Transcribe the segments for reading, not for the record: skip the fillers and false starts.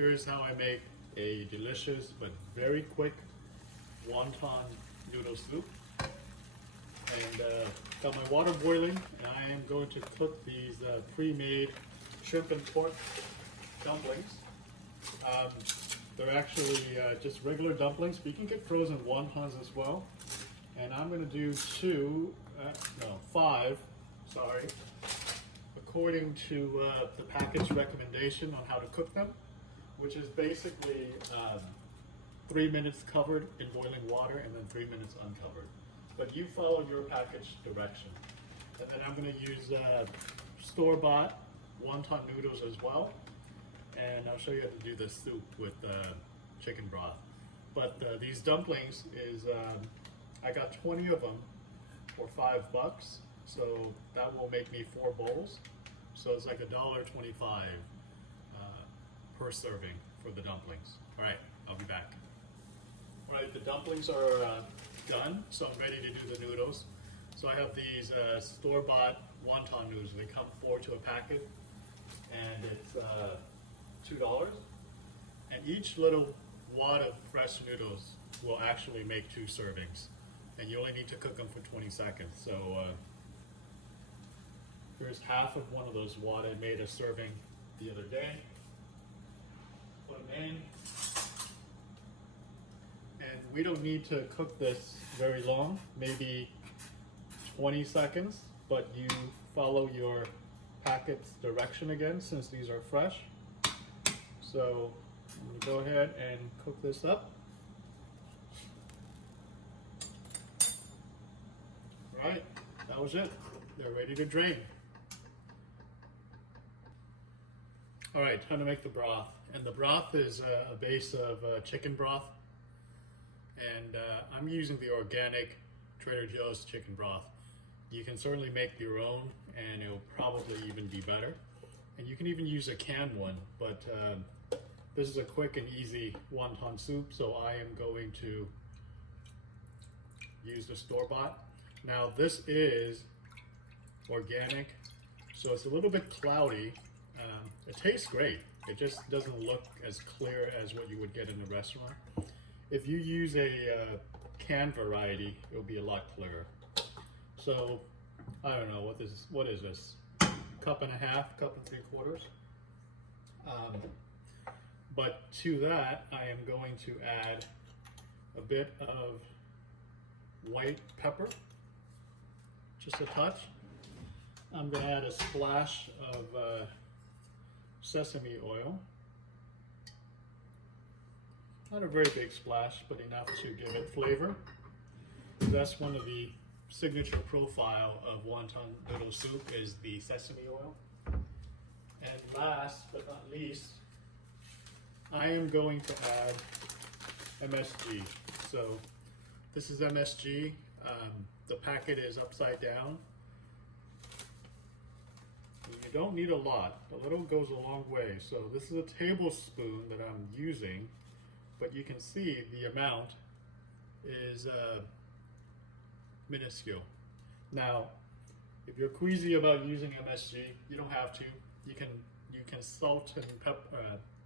here's how I make a delicious but very quick wonton noodle soup. And got my water boiling, and I am going to cook these pre-made shrimp and pork dumplings. They're actually just regular dumplings, but you can get frozen wontons as well. And I'm going to do five, according to the package recommendation on how to cook them, which is basically 3 minutes covered in boiling water and then 3 minutes uncovered. But you follow your package direction. And then I'm going to use store-bought wonton noodles as well. And I'll show you how to do this soup with chicken broth. But these dumplings is, I got 20 of them for $5. So that will make me 4 bowls. So it's like $1.25 per serving for the dumplings. All right, I'll be back. All right, the dumplings are done, so I'm ready to do the noodles. So I have these store-bought wonton noodles. They come 4 to a packet, and it's $2. And each little wad of fresh noodles will actually make 2 servings, and you only need to cook them for 20 seconds. So here's half of one of those wad. I made a serving the other day. Put them in. And we don't need to cook this very long, maybe 20 seconds, but you follow your packet's direction again since these are fresh. So I'm going to go ahead and cook this up. All right, that was it. They're ready to drain. All right, time to make the broth. And the broth is a base of chicken broth. And I'm using the organic Trader Joe's chicken broth. You can certainly make your own, and it'll probably even be better. And you can even use a canned one, but this is a quick and easy wonton soup, so I am going to use the store-bought. Now this is organic, so it's a little bit cloudy. It tastes great. It just doesn't look as clear as what you would get in a restaurant. If you use a canned variety, it'll be a lot clearer. So, I don't know, what is this? Cup and a half, cup and 3/4. But to that, I am going to add a bit of white pepper, just a touch. I'm going to add a splash of sesame oil. Not a very big splash, but enough to give it flavor. That's one of the signature profile of wonton noodle soup is the sesame oil. And last but not least, I am going to add MSG. So this is MSG. The packet is upside down. You don't need a lot. A little goes a long way. So this is a tablespoon that I'm using, but you can see the amount is minuscule. Now, if you're queasy about using MSG, you don't have to. You can salt and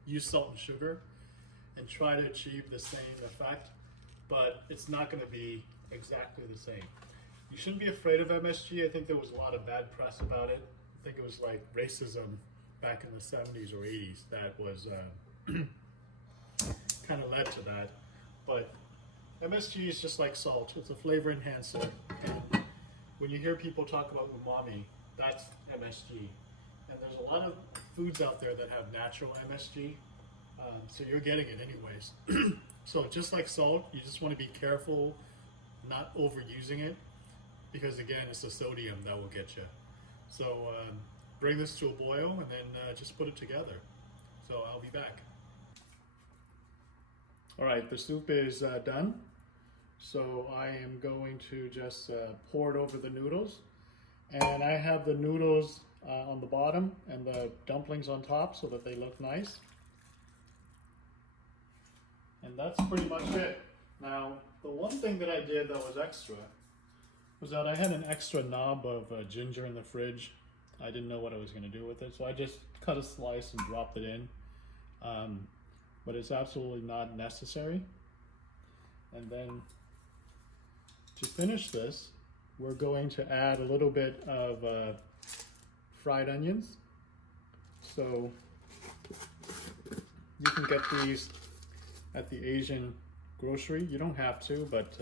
use salt and sugar and try to achieve the same effect, but it's not going to be exactly the same. You shouldn't be afraid of MSG. I think there was a lot of bad press about it. I think it was like racism back in the 70s or 80s that was kind of led to that. But MSG is just like salt. It's a flavor enhancer. And when you hear people talk about umami, that's MSG. And there's a lot of foods out there that have natural MSG. So you're getting it anyways. So just like salt, you just want to be careful not overusing it, because again, it's the sodium that will get you. So bring this to a boil and then just put it together. So I'll be back. All right, the soup is done. So I am going to just pour it over the noodles. And I have the noodles on the bottom and the dumplings on top so that they look nice. And that's pretty much it. Now, the one thing that I did that was extra was that I had an extra knob of ginger in the fridge. I didn't know what I was going to do with it, so I just cut a slice and dropped it in. but it's absolutely not necessary. And then to finish this, we're going to add a little bit of fried onions. So you can get these at the Asian grocery. You don't have to, but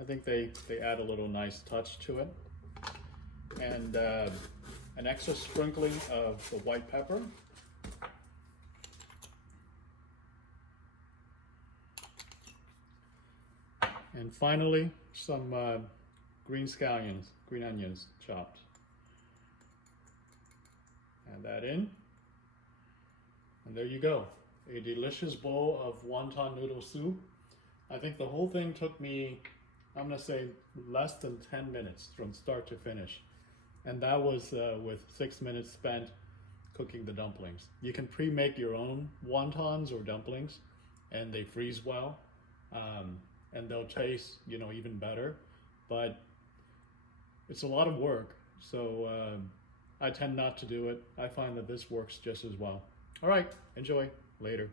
I think they add a little nice touch to it. And an extra sprinkling of the white pepper. And finally, some green onions chopped. Add that in. And there you go. A delicious bowl of wonton noodle soup. I think the whole thing took me, I'm gonna say, less than 10 minutes from start to finish. And that was with 6 minutes spent cooking the dumplings. You can pre-make your own wontons or dumplings, and they freeze well, and they'll taste, even better. But it's a lot of work, so I tend not to do it. I find that this works just as well. All right, enjoy. Later.